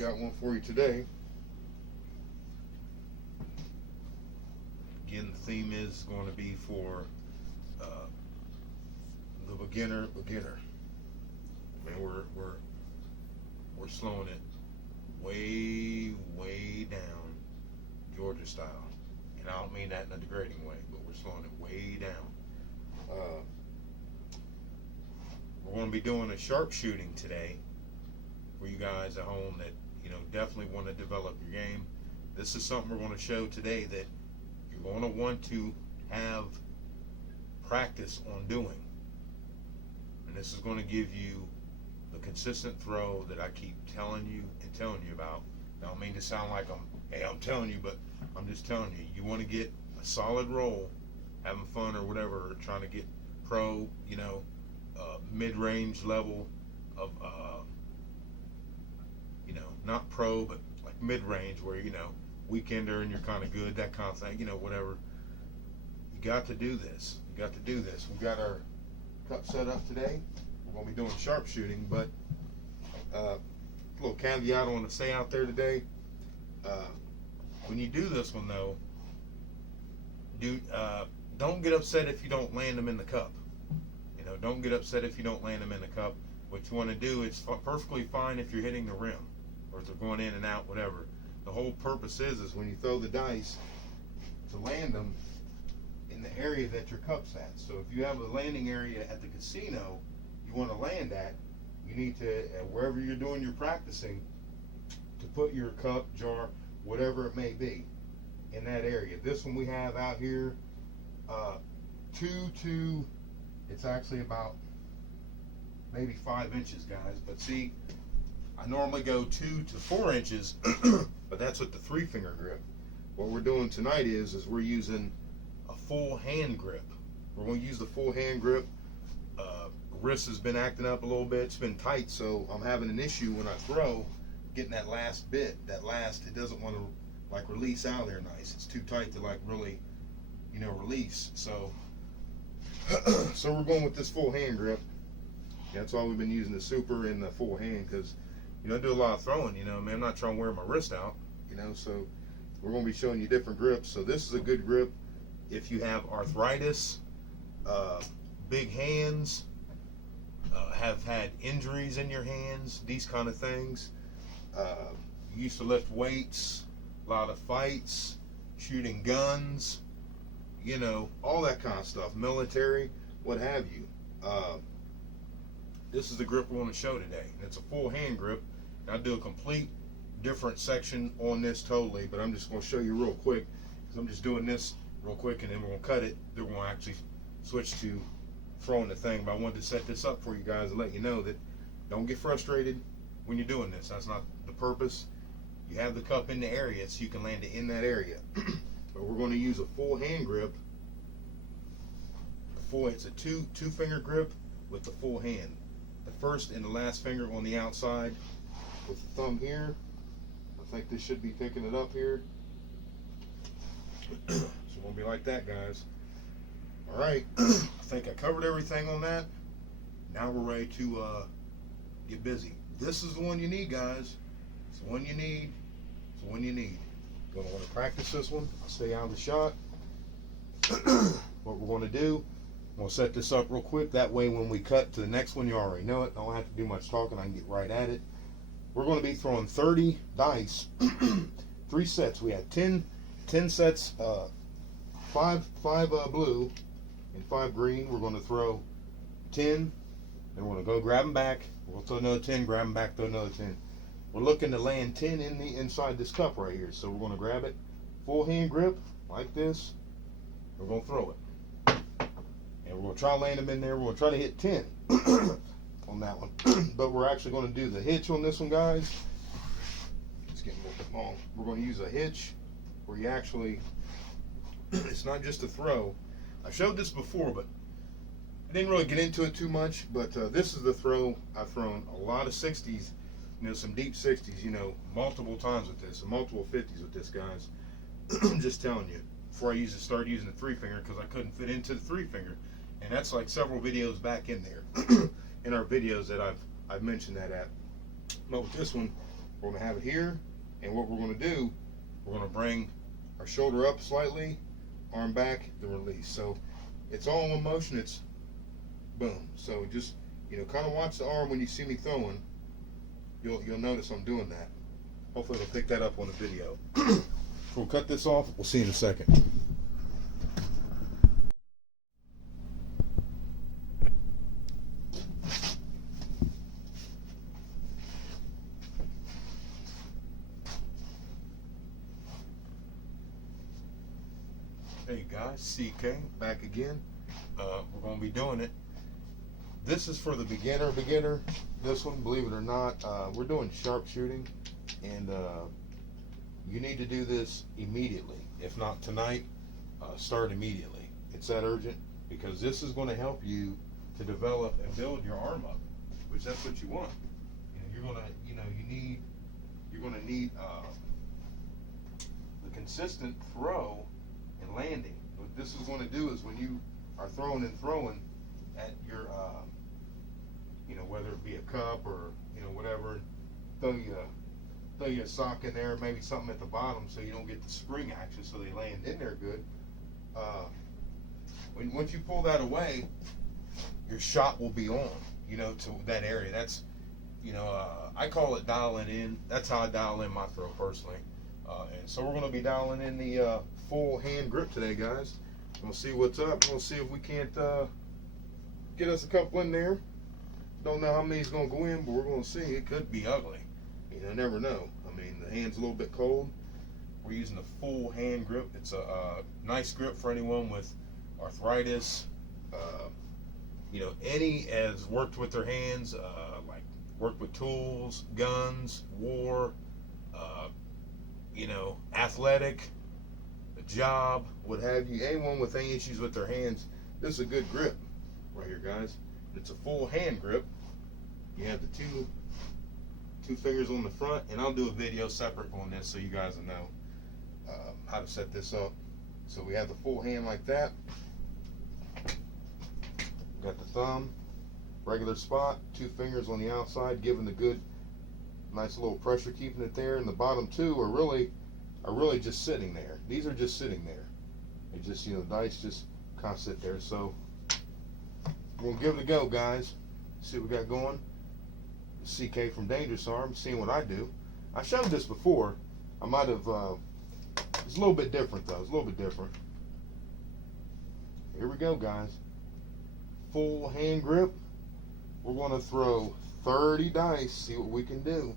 got one for you today. Again, the theme is going to be for the beginner. Man, we're slowing it way down, Georgia style. And I don't mean that in a degrading way, but we're slowing it way down. We're going to be doing a sharpshooting today for you guys at home that, you know, definitely want to develop your game. This is something we're going to show today that you're going to want to have practice on doing. And this is going to give you the consistent throw that I keep telling you about. I don't mean to sound like I'm telling you, but I'm just telling you, you want to get a solid roll, having fun or whatever, or trying to get pro, you know, mid-range level of, you know, not pro, but like mid-range where, you know, weekender and you're kind of good, that kind of thing, you know, whatever. You got to do this. You got to do this. We've got our cup set up today. We're going to be doing sharpshooting, but a little caveat I want to say out there today. When you do this one, though, don't get upset if you don't land them in the cup. You know, don't get upset if you don't land them in the cup. What you want to do, it's perfectly fine if you're hitting the rim or if they're going in and out, whatever. The whole purpose is when you throw the dice to land them in the area that your cup's at. So if you have a landing area at the casino you want to land at, you need to, wherever you're doing your practicing, to put your cup, jar, whatever it may be, in that area. This one we have out here, it's actually about maybe 5 inches, guys. But see, I normally go 2 to 4 inches, but that's with the 3-finger grip. What we're doing tonight is we're using a full hand grip. We're going to use the full hand grip. Wrist has been acting up a little bit. It's been tight, so I'm having an issue when I throw, getting that last bit. It doesn't want to like release out of there nice. It's too tight to like really, you know, release. So we're going with this full hand grip. That's why we've been using the super and the full hand, because, you know, I do a lot of throwing, you know, man, I'm not trying to wear my wrist out, you know, so we're going to be showing you different grips. So this is a good grip if you have arthritis, big hands, have had injuries in your hands, these kind of things. You used to lift weights, a lot of fights, shooting guns, you know, all that kind of stuff, military, what have you. This is the grip we're going to show today. And it's a full hand grip. And I'll do a complete different section on this totally, but I'm just going to show you real quick, because I'm just doing this real quick and then we're going to cut it. Then we're going to actually switch to throwing the thing. But I wanted to set this up for you guys and let you know that don't get frustrated when you're doing this. That's not the purpose. You have the cup in the area so you can land it in that area. But we're going to use a full hand grip. It's a two-finger grip with the full hand. The first and the last finger on the outside with the thumb here. I think this should be picking it up here. So it won't be like that, guys. All right, I think I covered everything on that. Now we're ready to get busy. This is the one you need, guys. It's the one you need. It's the one you need. You're gonna want to practice this one. Stay out of the shot. What we're going to do, we'll set this up real quick. That way when we cut to the next one, you already know it. I don't have to do much talking. I can get right at it. We're going to be throwing 30 dice, 3 sets. We have 10 sets, 5 blue and 5 green. We're going to throw 10, and we're going to go grab them back. We'll throw another 10, grab them back, throw another 10. We're looking to land 10 inside this cup right here. So we're going to grab it, full hand grip, like this. We're going to throw it. And we're going to try to land them in there. We're going to try to hit 10 on that one. But we're actually going to do the hitch on this one, guys. It's getting a little bit long. We're going to use a hitch where you actually, it's not just a throw. I showed this before, but I didn't really get into it too much. But this is the throw. I've thrown a lot of 60s, you know, some deep 60s, you know, multiple times with this, and multiple 50s with this, guys. I'm just telling you. Before I started using the 3-finger, because I couldn't fit into the 3-finger, and that's like several videos back in there, in our videos that I've mentioned that at. But with this one, We're going to have it here, and what we're going to do, we're going to bring our shoulder up slightly, arm back, then release. So it's all in one motion. It's boom. So just, kind of watch the arm when you see me throwing. You'll notice I'm doing that. Hopefully it'll pick that up on the video. We'll cut this off. We'll see you in a second. Hey guys, CK back again. We're going to be doing it. This is for the beginner. This one, believe it or not, we're doing sharpshooting, and you need to do this immediately. If not tonight, start immediately. It's that urgent, because this is going to help you to develop and build your arm up, which that's what you want. You're going to need the consistent throw and landing. What this is going to do is when you are throwing at your whether it be a cup or whatever, throw you a sock in there, maybe something at the bottom, so you don't get the spring action, so they land in there good. Once you pull that away, your shot will be on to that area. That's I call it dialing in. That's how I dial in my throw personally. And so we're going to be dialing in the full hand grip today, guys. We'll see what's up. We'll see if we can't get us a couple in there. Don't know how many's going to go in, but we're going to see. It could be ugly. Never know. I mean, the hand's a little bit cold. We're using the full hand grip. It's a nice grip for anyone with arthritis. Any has worked with their hands, like worked with tools, guns, war, athletic, a job, what have you. Anyone with any issues with their hands, this is a good grip right here, guys. It's a full hand grip. You have the two fingers on the front, and I'll do a video separate on this so you guys will know how to set this up. So we have the full hand like that. Got the thumb, regular spot, 2 fingers on the outside, giving the good, nice little pressure, keeping it there. And the bottom 2 are really just sitting there. These are just sitting there. It just, the dice just kind of sit there. So we're gonna give it a go, guys. See what we got going. CK from Dangerous Arm, seeing what I do. I showed this before. I might have. It's a little bit different though. It's a little bit different. Here we go, guys. Full hand grip. We're going to throw 30 dice. See what we can do.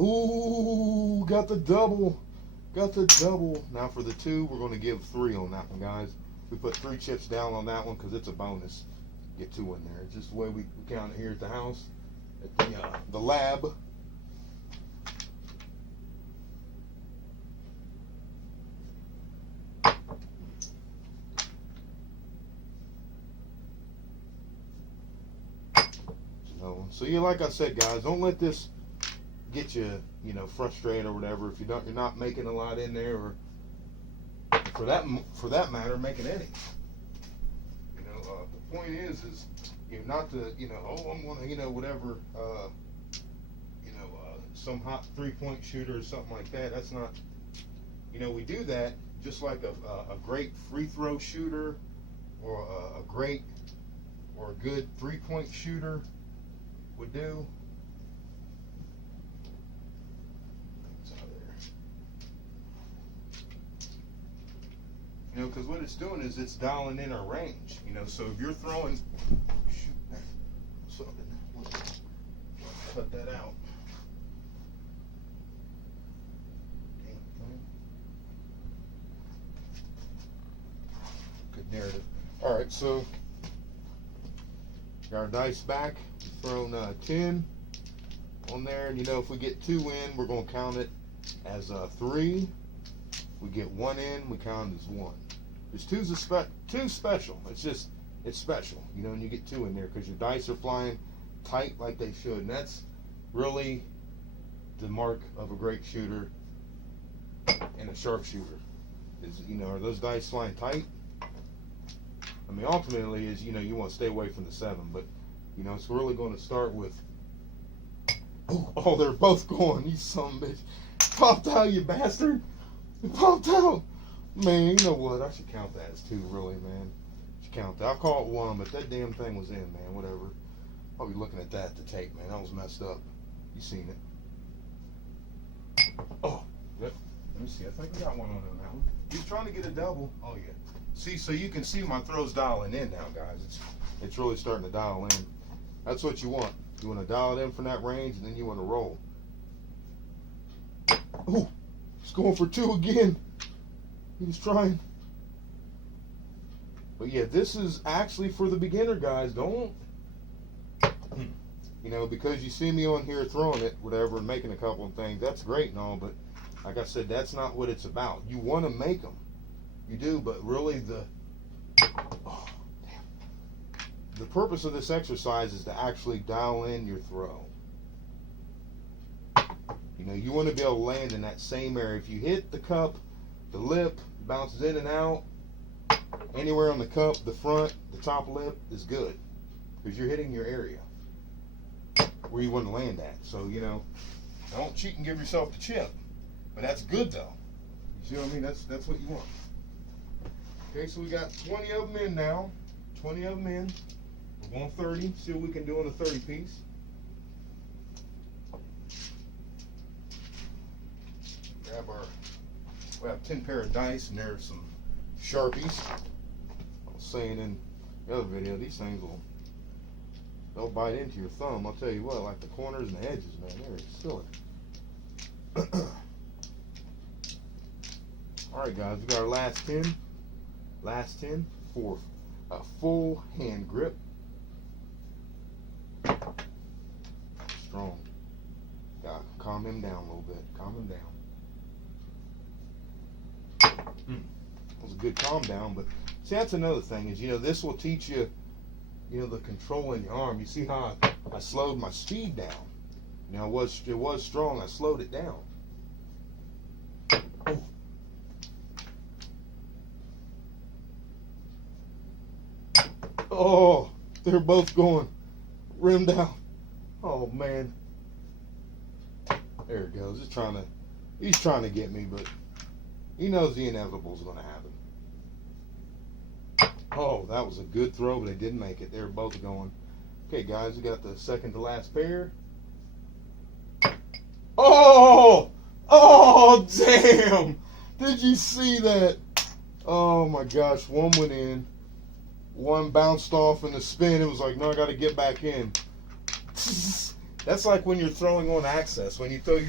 Ooh, got the double. Got the double. Now for the 2, we're going to give 3 on that one, guys. We put 3 chips down on that one because it's a bonus. Get 2 in there. It's just the way we count it here at the house, at the lab. So like I said, guys, don't let this get you, frustrated or whatever. If you're not making a lot in there, or for that matter, making any. The point is not to, oh, I'm gonna, whatever, some hot 3-point shooter or something like that. That's not, we do that just like a great free throw shooter, or a good 3-point shooter would do. Because what it's doing is it's dialing in our range. So if you're throwing, shoot, something, cut that out. Good narrative. All right, so got our dice back. We've thrown 10. on there. And you know, if we get 2 in, we're going to count it as 3. We get 1 in, we count it as 1. There's 2 special. It's special, you know, and you get 2 in there because your dice are flying tight like they should. And that's really the mark of a great shooter and a sharpshooter. Is, you know, are those dice flying tight? I mean, ultimately, is, you know, you want to stay away from the 7, but you know, it's really going to start with. Oh, they're both going. You son of a bitch! Popped out, you bastard! It popped out. Man, you know what? I should count that as 2, really, man. I should count that. I'll call it 1, but that damn thing was in, man. Whatever. I'll be looking at that to tape, man. That was messed up. You seen it? Oh, yep. Let me see. I think we got one on that one. He's trying to get a double. Oh yeah. See, so you can see my throws dialing in now, guys. It's really starting to dial in. That's what you want. You want to dial it in from that range, and then you want to roll. Oh, he's going for 2 again. He's trying. But yeah, this is actually for the beginner, guys. Don't, you know, because you see me on here throwing it, whatever, and making a couple of things. That's great and all, but like I said, that's not what it's about. You want to make them. You do, but really the purpose of this exercise is to actually dial in your throw. You know, you want to be able to land in that same area. If you hit the cup, the lip bounces in and out, anywhere on the cup, the front, the top lip is good because you're hitting your area where you want to land at. So, you know, don't cheat and give yourself the chip, but that's good though. You see what I mean? That's what you want. Okay, so we got 20 of them in now. 20 of them in. We're going 30. See what we can do on a 30 piece. Grab our. We have 10 pair of dice, and there's some Sharpies. I was saying in the other video, these things they'll bite into your thumb. I'll tell you what, like the corners and the edges, man, they're silly. All right, guys, we got our last 10. Last 10 for a full hand grip. Strong. Got calm him down a little bit. Calm him down. That was a good calm down, but see, that's another thing is, you know, this will teach you, you know, the control in your arm. You see how I slowed my speed down. You know, it was strong. I slowed it down. Oh, they're both going rim down. Oh man, there it goes. He's trying to get me, but he knows the inevitable is going to happen. Oh, that was a good throw, but they didn't make it. They were both going. Okay, guys, we got the second to last pair. Oh, damn! Did you see that? Oh my gosh, one went in. One bounced off in the spin. It was like, no, I got to get back in. That's like when you're throwing on access. When you throw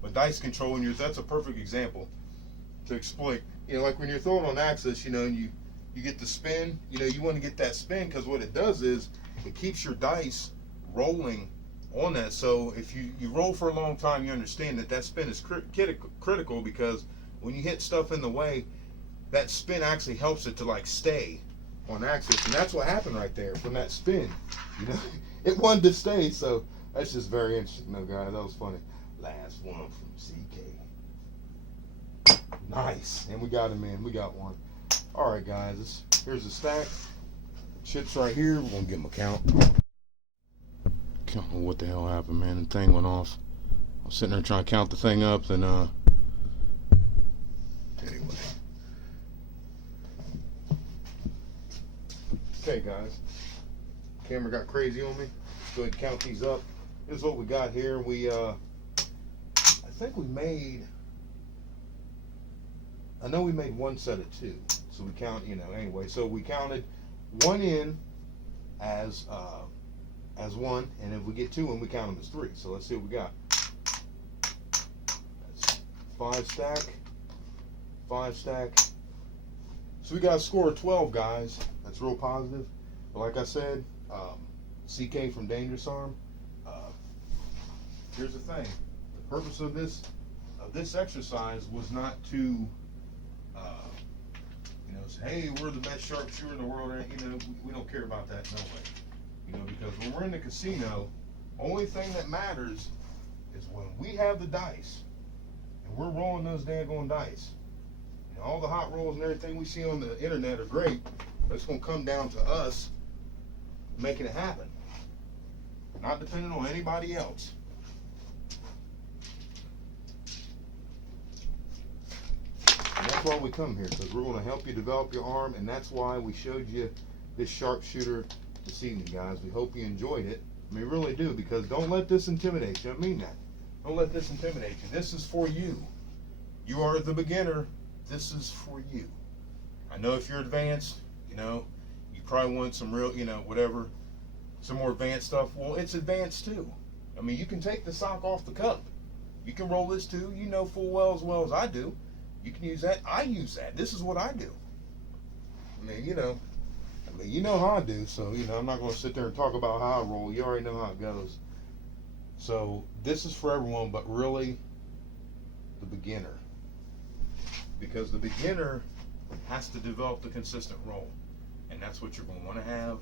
with dice control, that's a perfect example to exploit. You know, like when you're throwing on access, you know, and you get the spin. You know, you want to get that spin because what it does is it keeps your dice rolling on that. So if you roll for a long time, you understand that spin is critical because when you hit stuff in the way, that spin actually helps it to like stay on axis, and that's what happened right there from that spin. You know, it wanted to stay, so that's just very interesting, though, guys. That was funny. Last one from CK. Nice, and we got him in. We got one. All right, guys. Here's the stack. Chips right here. We're gonna give them a count. I don't know what the hell happened, man. The thing went off. I was sitting there trying to count the thing up, and anyway. Okay, guys, camera got crazy on me. Let's go ahead and count these up. This is what we got here. We I think we made, I know we made one set of 2, so we count, you know, anyway, so we counted 1 in as 1, and if we get 2 in, we count them as 3. So let's see what we got. That's 5 stack, 5 stack. So we got a score of 12, guys. That's real positive. But like I said, CK from Dangerous Arm, here's the thing. The purpose of this exercise was not to say, hey, we're the best sharpshooter in the world. We don't care about that, no way. Because when we're in the casino, only thing that matters is when we have the dice and we're rolling those daggone dice. All the hot rolls and everything we see on the internet are great, but it's going to come down to us making it happen, not depending on anybody else. And that's why we come here, because we're going to help you develop your arm, and that's why we showed you this sharpshooter this evening, guys. We hope you enjoyed it. I mean, really do, because don't let this intimidate you. I mean that. Don't let this intimidate you. This is for you. You are the beginner. This is for you. I know if you're advanced, you probably want some real, whatever, some more advanced stuff. Well, it's advanced too. I mean, you can take the sock off the cup. You can roll this too. You know full well as I do. You can use that. I use that. This is what I do. I mean, you know how I do. So, I'm not going to sit there and talk about how I roll. You already know how it goes. So, this is for everyone, but really the beginner. Because the beginner has to develop the consistent roll. And that's what you're going to want to have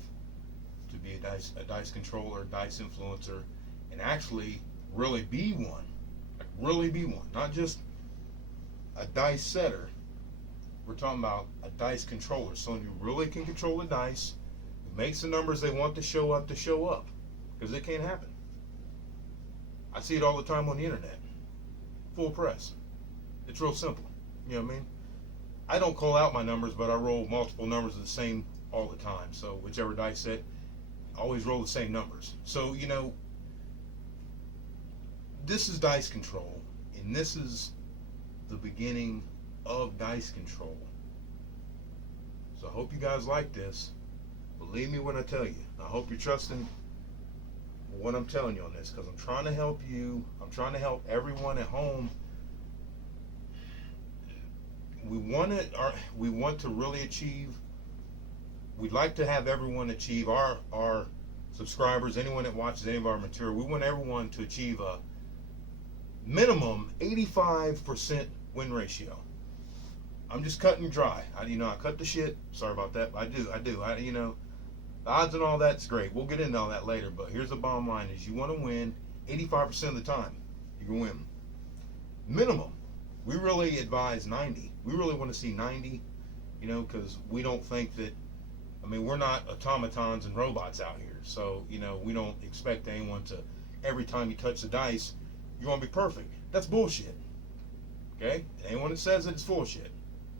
to be a dice controller, dice influencer, and actually really be one. Like really be one. Not just a dice setter. We're talking about a dice controller. Someone who really can control the dice, who makes the numbers they want to show up. Because it can't happen. I see it all the time on the internet. Full press. It's real simple. You know what I mean? I don't call out my numbers, but I roll multiple numbers of the same all the time. So whichever dice set, I always roll the same numbers. So, this is dice control, and this is the beginning of dice control. So I hope you guys like this. Believe me when I tell you. I hope you're trusting what I'm telling you on this, because I'm trying to help you. I'm trying to help everyone at home. We want to really achieve. We'd like to have everyone achieve, our subscribers, anyone that watches any of our material. We want everyone to achieve a minimum 85% win ratio. I'm just cutting dry. I cut the shit. Sorry about that. I do. The odds and all that's great. We'll get into all that later. But here's the bottom line: is you want to win 85% of the time. You can win. Minimum. We really advise 90. We really want to see 90. Because we don't think that. I mean, we're not automatons and robots out here. So we don't expect anyone to every time you touch the dice, you're gonna be perfect. That's bullshit. Okay? Anyone that says it's bullshit.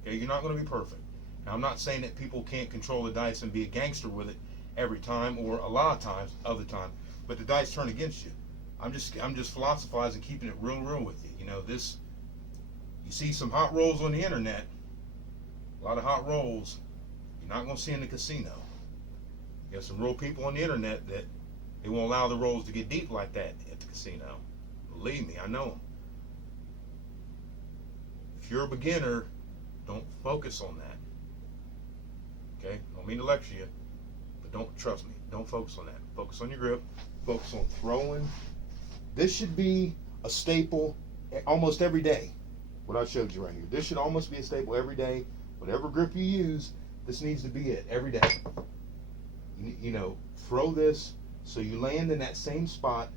Okay, you're not going to be perfect. Now, I'm not saying that people can't control the dice and be a gangster with it every time or a lot of times, other time, but the dice turn against you. I'm just philosophizing, keeping it real with you. You see some hot rolls on the internet, a lot of hot rolls you're not going to see in the casino. You have some real people on the internet that they won't allow the rolls to get deep like that at the casino. Believe me, I know them. If you're a beginner, don't focus on that. Okay? Don't mean to lecture you, but trust me, don't focus on that. Focus on your grip. Focus on throwing. This should be a staple almost every day. What I showed you right here. This should almost be a staple every day. Whatever grip you use, this needs to be it every day. Throw this so you land in that same spot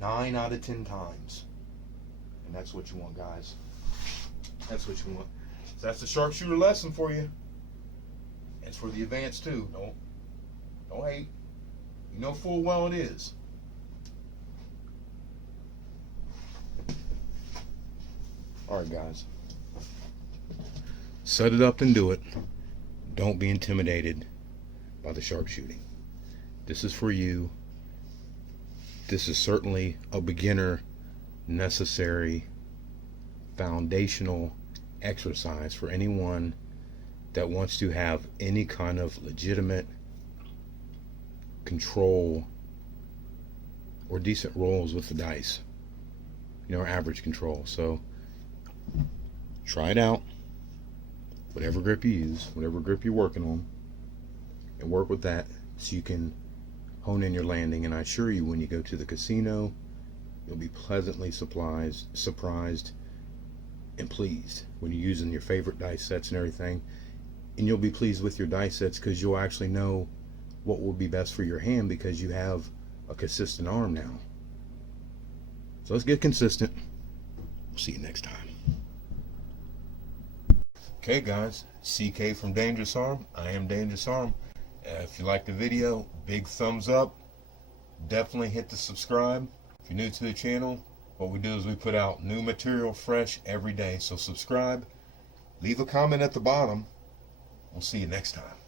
9 out of 10 times. And that's what you want, guys. That's what you want. So that's the sharpshooter lesson for you. It's for the advanced too. Don't hate. You know full well it is. Alright, guys. Set it up and do it. Don't be intimidated by the sharpshooting. This is for you. This is certainly a beginner necessary foundational exercise for anyone that wants to have any kind of legitimate control or decent rolls with the dice, average control. So try it out, whatever grip you use, whatever grip you're working on, and work with that so you can hone in your landing, and I assure you, when you go to the casino, you'll be pleasantly surprised and pleased when you're using your favorite dice sets and everything. And you'll be pleased with your dice sets because you'll actually know what will be best for your hand because you have a consistent arm now. So let's get consistent. We'll see you next time. Okay guys, CK from Dangerous Arm. I am Dangerous Arm. If you like the video, big thumbs up. Definitely hit the subscribe. If you're new to the channel, what we do is we put out new material fresh every day. So subscribe, leave a comment at the bottom. We'll see you next time.